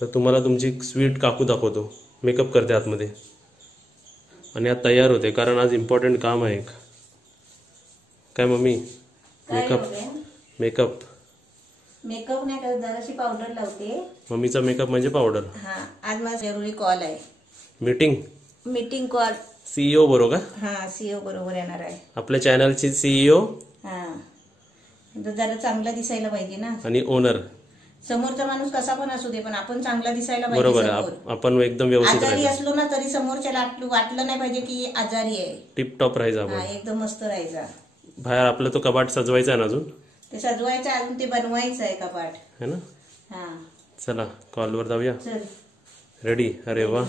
तर तुम्हाला तुमची स्वीट काकू दाखवतो. मेकअप करते आतमध्ये आणि आज तयार होते कारण आज इम्पॉर्टंट काम आहे एक. काय मम्मी? मेकअप मेकअप मेकअप नाही करत, जराशी पावडर लावते. मम्मीचा मेकअप म्हणजे पावडर. हा, आज माझा जरुरी कॉल आहे. मीटिंग कॉल CEO बरोबर. हा, CEO बरोबर येणार आहे. आपल्या चॅनलची CEO. हा, जरा चांगला दिसायला पाहिजे ना. आणि ओनर. समोरचा माणूस कसा पण असू दे, पण आपण चांगला दिसायला पाहिजे. बरोबर, आपण एकदम व्यवस्थित आजारी असलो ना तरी समोरच्याला वाटलं नाही पाहिजे की आजारी आहे. टिप टॉप राहायचा आपण. एकदम मस्त राहायचा. बाहेर आपलं तो कपाट सजवायचा आहे ना अजून. ते सजवायचं अजून, ते बनवायचं आहे कपाट है ना. हा, चला कॉलवर जाऊया. चल रेडी. अरे वा.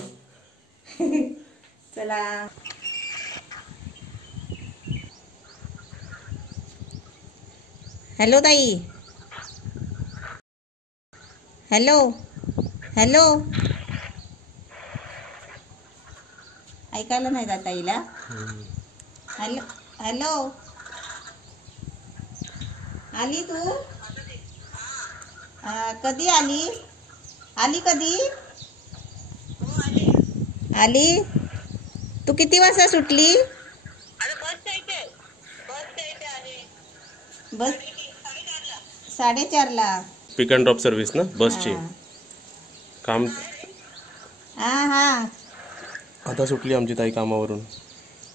चला. हॅलो ताई. हॅलो हॅलो, ऐकायला नाही जात ताईला. हॅलो हॅलो, आली तू? कधी आली? कधी आली? तू किती वाजता सुटली? बस 4:30ला. पिक अँड ड्रॉप सर्व्हिस ना बसची. काम. हा, आता सुटली आमची ताई कामावरून.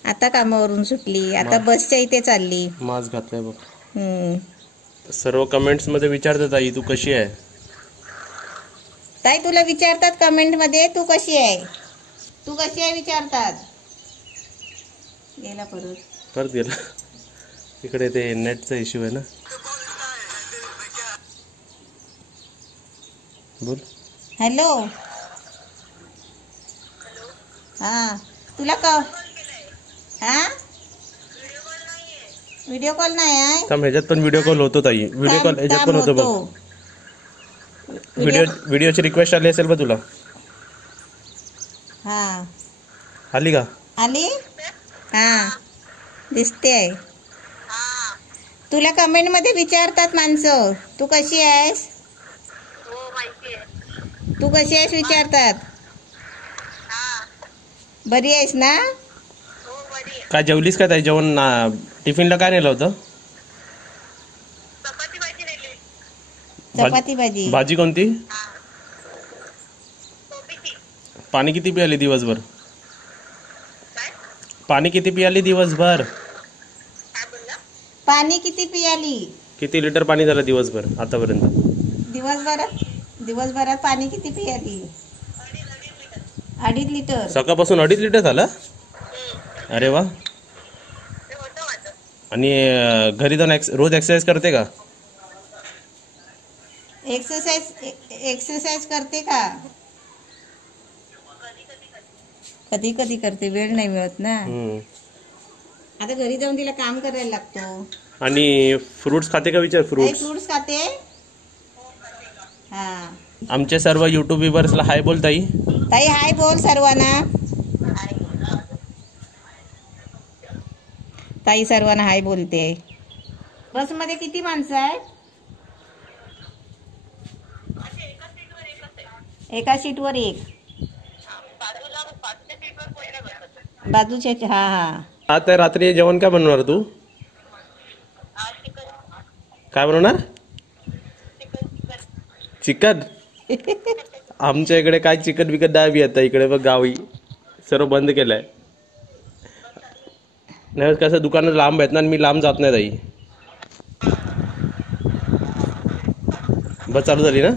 आता कामावरून सुटली, आता बसच्या इथे चालली. मास्क घातलाय बघ. सर्व कमेंट्स मध्ये विचारतात ताई तू कशी आहे. ताई तुला विचारतात कमेंट मध्ये तू कशी आहे, तू कशी आहे विचारतात. गेला परत गेला. इकडे ते नेटचा इश्यू आहे ना. बोल. हॅलो. हा, तुला हा, व्हिडिओ कॉल नाही आहे. ह्याच्यात पण व्हिडिओ कॉल होतो ताई. व्हिडिओ कॉल ह्याच्यात पण होतो बघ. व्हिडिओची रिक्वेस्ट आली असेल बघ तुला. हा, आली का? आली. हा, दिसते आहे. तुला कमेंट मध्ये विचारतात माणसं तू कशी आहेस, तू कशी आहेस विचारतात. बरी आहेस ना? काय जेवलीस का ताई? जेवण टिफिनला काय नेलं होतं? चपाती भाजी. भाजी कोणती? पाणी किती पियाली दिवसभर? पाणी किती पियाली दिवसभर? पाणी किती पियाली? किती लिटर पाणी झालं दिवसभर आतापर्यंत? दिवसभरात पाणी किती पियाली? 2.5 लिटर. सकाळपासून 2.5 लिटर झालं. अरे वा. आणि घरी जाऊन रोज एक्सरसाइज करते का? एक्सरसाइज करते का? कधी कधी करते, वेळ नाही मिळत ना. आता घरी जाऊन तिला काम करायला लागतो. आणि फ्रुट्स खाते का विचार. फ्रुट्स खाते. हा, आमचे सर्व युट्यूब व्ह्यूअर्सला हाय बोल ताई. ताई हाय बोल सर्वांना. ताई सर्वांना हाय बोलते. बस मध्ये किती माणसं आहेत? एका सीटवर एक. बाजूच्या. हा हा. आता रात्री जेवण काय बनवणार तू? काय बनवणार? चिकन. आमच्या इकडे काय चिकन विकत नाही आता. इकडे बघ गावी सर्व बंद केलंय. नाही कसं दुकानात लांब आहेत ना, मी लांब जात नाही ताई. बस चालू झाली ना.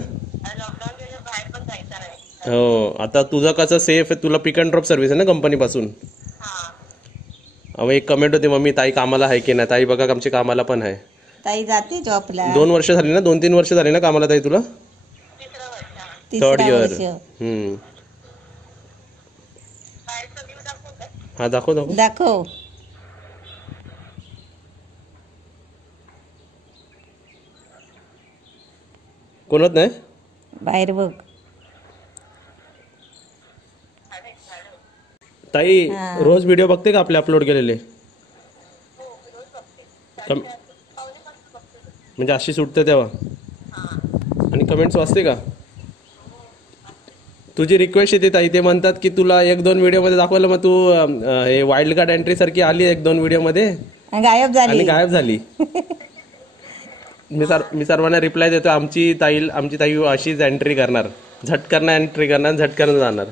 हो, आता तुझं कसं सेफ आहे, तुला पिक अँड ड्रॉप सर्व्हिस आहे ना कंपनी पासून. एक कमेंट होती मम्मी ताई कामाला आहे की नाही. ताई बघा आमची कामाला पण आहे. ताई जाते जॉबला. 2 वर्ष झाली ना, 2-3 वर्ष झाली ना कामाला ताई तुला. 3rd year. हा दाखव. कोणत नाही बाहेर बघ. ताई रोज व्हिडिओ बघते का आपले अपलोड केलेले? म्हणजे अशी सुटते तेव्हा. आणि कमेंट्स वाचते का? तुझी रिक्वेस्ट येते ताई, ते म्हणतात की तुला 1-2 व्हिडिओ मध्ये दाखवलं, मग तू हे वाईल्ड कार्ड एंट्री सारखी आली 1-2 व्हिडिओ मध्ये गायब आणि झाली. गायब झाली. मी सर्वांना रिप्लाय देतो, आमची ताई अशीच एंट्री करणार, झटकन एंट्री करणार, झटकन जाणार,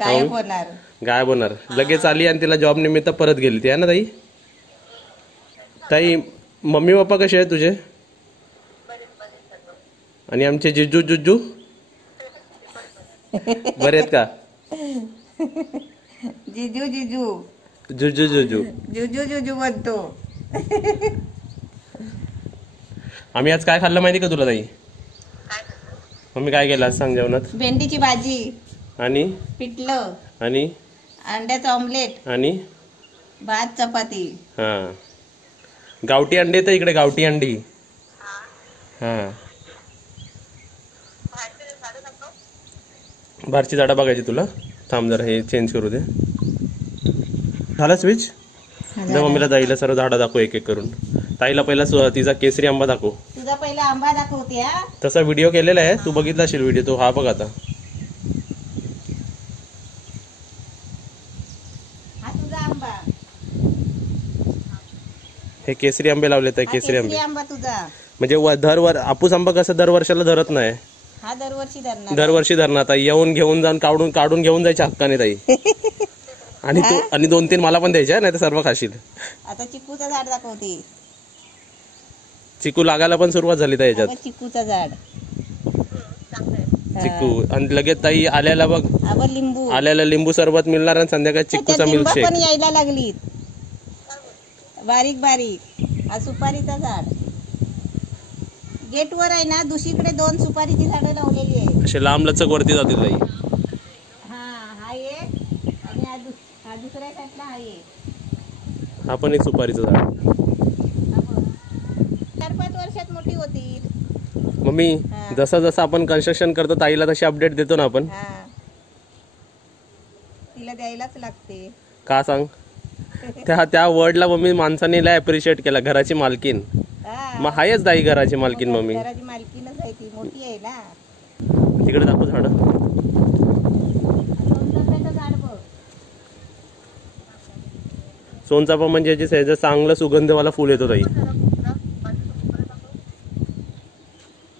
गायब होणार. गायब होणार. लगेच आली आणि तिला जॉब निमित्त परत गेली ती, आहे ना ताई? ताई मम्मी पप्पा कसे आहेत तुझे? आणि आमचे जिजू जुजू बरे आहेत का? जिजू जिजू जुजू जुजू जुजू जुजू म्हणतो. आम्ही आज काय खाल्लं माहिती का तुला ताई? मम्मी काय केलं आज सांग जेवणात? भेंडीची भाजी आणि पिठलं आणि अंड्याचं ऑमलेट आणि भात चपाती. हा, गावठी अंडी तर इकडे गावठी अंडी. हा, बाहेरची झाडं बघायची तुला. थांब जरा हे चेंज करू दे. झाला स्विच. मम्मीला ताईला सर्व झाडं दाखव एक एक करून. ताईला पहिला तिचा केसरी आंबा दाखव. तुझा पहिला आंबा दाखवते. हा तसा व्हिडिओ केलेला आहे, तू बघितला असेल व्हिडिओ तो. हा बघ आता, हा तुझा आंबा. हे केसरी आंबे लावले तर केसरी आंबे. आंबा तुझा म्हणजे हापूस आंबा कसं दरवर्षाला धरत नाही, हा दरवर्षी धरणार. दरवर्षी धरणार. ताई येऊन घेऊन जाऊन काढून घेऊन जायच्या हक्काने ताई. आणि 2-3 मला पण द्यायच्या, नाही तर सर्व खाशील. आता चिकूचं झाड दाखवते. चिकू लागायला पण सुरुवात झाली ताई याच्यात. चिकूचं झाड. चिकू. आणि लगेच ताई आल्याला बघ, लिंबू. आल्याला लिंबू सरबत मिळणार आणि संध्याकाळी चिकूचा मिल्कशेक पण यायला लागली बारीक बारीक. हा सुपारीचा झाड. गेटवर आहे ना, दुसरीकडे 2 सुपारीची झाडं लावलेली आहे. असे लांब लचक वरती जातील ताई. हा एक आणि हा दुसऱ्या साईडला हा एक. हा पण एक सुपारीचं झाड. 4-5 वर्षात मोठी होती. मम्मी जसं जसं आपण कन्स्ट्रक्शन करतो ताईला तशी अपडेट देतो ना आपण. तिला द्यायलाच लागते. का सांग? त्या वर्डला मम्मी माणसाने लय अप्रिशिएट केला. घराची मालकीन. मग हायच ताई घराची मालकीन. मम्मी घराची मालकीनच आहे ती, मोठी आहे ना. तिकडे दाखव झाड. सोनचाफा म्हणजे याची सहज चांगलं सुगंधवाला फुल येतो ताई.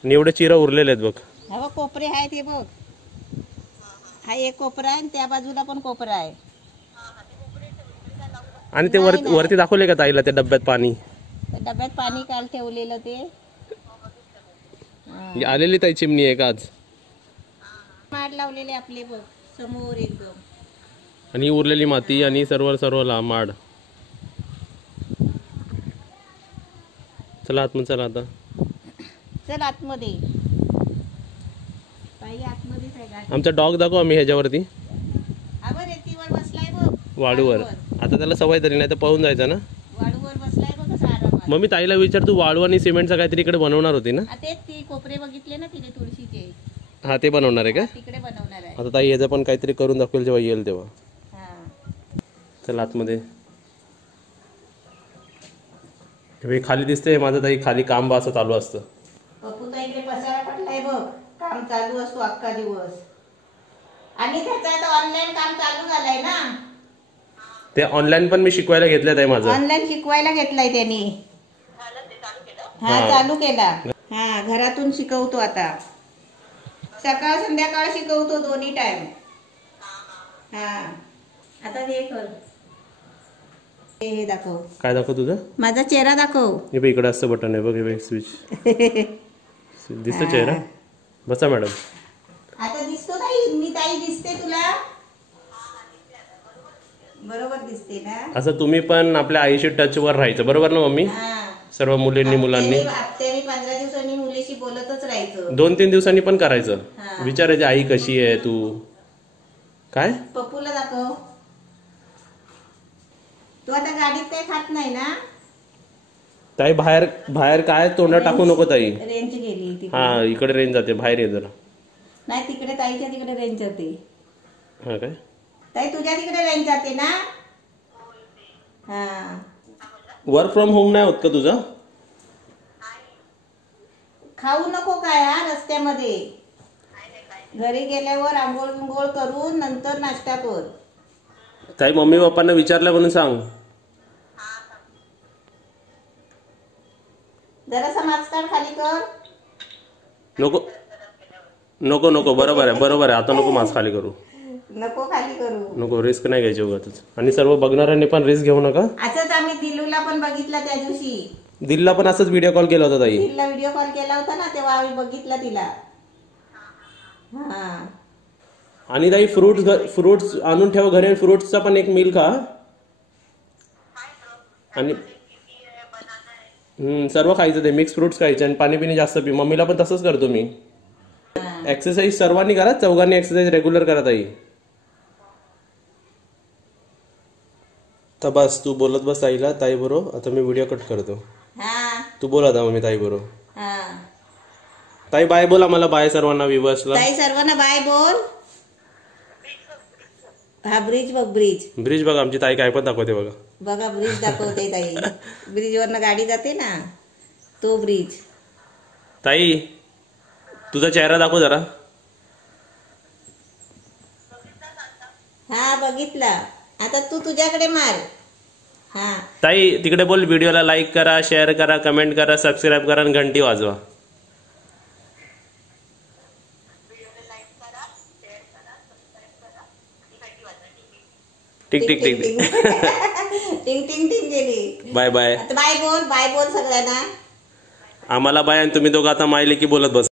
आणि एवढे चिरा उरलेले आहेत बघ. हा बघ कोपरे आहेत हे बघ. हा एक कोपरा आहे आणि त्या बाजूला पण कोपरा आहे. आणि ते वरती दाखवले का ताईला त्या डब्यात पाणी? डब्यात पाणी काल ठेवलेलं ते. आलेली ताई चिमणी आहे का आज? माड लावलेले आपले बघ समोर एकदम. आणि उरलेली माती आणि सर्व माड. चला आतमध्ये. चला आता चल आतमध्ये. ताई आतमध्येच आहे गाडी. आमचा डॉग दाखव आम्ही ह्याच्यावरती. अगं रेतीवर बसलाय बघ. वाळूवर. आता त्याला सवय तरी नाही तर पळून जायचं ना. वाळूवर बसलाय बघ कसा आरामात. मम्मी ताईला विचार, तू वाळू आणि सिमेंटचा काहीतरी इकडे बनवणार होती ना? तेच ती कोपरे बघितले ना तिने तुळशीचे. हा ते बनवणार आहे का? तिकडे बनवणार आहे. आता ताई ह्याचं पण काहीतरी करून दाखवेल जेव्हा येईल तेव्हा. चल आतमध्ये. खाली दिसते माझं ताई, खाली काम असं चालू असतं. पप्पूचा इकडे पसारा पडलाय बघ. काम चालू असतो अख्खा दिवस. आणि त्याचं आता ऑनलाईन काम चालू झालंय ना. ते ऑनलाईन पण मी शिकवायला घेतलं ताई माझं. ऑनलाईन शिकवायला घेतलाय त्यांनी. हा चालू केला. हा घरातून शिकवतो आता. सकाळ संध्याकाळ शिकवतो दोन्ही टाइम. हा आता हे कर. हे दाखव. काय दाखव तुझं? माझा चेहरा दाखव. हे बघ इकडे असतं बटन आहे बघ. हे स्विच दिसतो चेहरा. बसा मॅडम. आता दिसतो ताई? मी ताई दिसते तुला? बरोबर दिसते ना. असं तुम्ही पण आपल्या आईशी टच वर राहायचं, बरोबर ना मम्मी? सर्व मुलींनी मुलांनी. 15 दिवसांनी मुलीशी बोलतच राहायचं. 2-3 दिवसांनी पण करायचं. विचारायचं आई कशी आहे तू. काय पप्पूला दाखव. तू आता गाडीत काही खात नाही ना? ताई बाहेर काय तोंडात टाकू नको ताई. रेंज गेली. हा इकडे रेंज जाते, बाहेर ये जरा. नाही तिकडे ताईच्या तिकडे रेंज जाते. हा काय ताई तुझ्या तिकडे रेंज जाते ना? हा. वर्क फ्रॉम होम नाही होत का तुझं? खाऊ नको काय हा रस्त्यामध्ये. घरी गेल्यावर आंघोळ बिंघोळ करून नंतर नाश्ता कर. ताई मम्मी पप्पांना विचारलं म्हणून सांग. जरासा मास्कार खाली कर. नको नको नको, बरोबर आहे आता नको मास्क खाली करू. नको खाली करू. नको, रिस्क नाही घ्यायची उगाचच. आणि सर्व बघणाऱ्यांनी पण रिस्क घेऊ नका. असंच आम्ही दिलूला पण बघितलं त्या दिवशी. दिल्लीला पण असंच व्हिडिओ कॉल केला होता ताई. दिलूला व्हिडिओ कॉल केला होता ना, तेव्हा आम्ही बघितला तिला. हा. आणि ताई फ्रुट्स आणून ठेव घरी. फ्रुट्सचा पण एक मील खा. आणि सर्व खायचं ते, मिक्स फ्रुट्स खायचे आणि पाणी पिणे जास्त पी. मम्मीला पण तसंच करतो मी. एक्सरसाइज सर्वांनी करा, चौघांनी एक्सरसाइज रेग्युलर करा ताई. तर बस तू बोलत बस ताईला, ताई बरोबर. आता मी व्हिडिओ कट करतो. हा. तू बोल आता मम्मी ताई बरोबर. हा. ताई बाय बोला मला. बाय सर्वांना व्ह्यूअर्सला. ताई सर्वांना बाय बोल. हा ब्रिज बघ, ब्रिज बघा, आमची ताई काय पण दाखवते बघा. बघा ब्रिज दाखवते ताई. ब्रिज वरनं गाडी जाते ना, तो ब्रिज. ताई तुझा चेहरा दाखव जरा. हा बघितला. आता तू तुझ्याकडे मार. हा. ताई तिकडे बोल, व्हिडिओला लाईक करा, शेअर करा, कमेंट करा, सबस्क्राईब करा आणि घंटी वाजवा. Tick tick tick tick. टिंग टिंग टिंग गेली. Bye bye. आता बाय बोल सगळ्यांना. आम्हाला बाय आणि तुम्ही दोघं आता मायले की बोलत बस.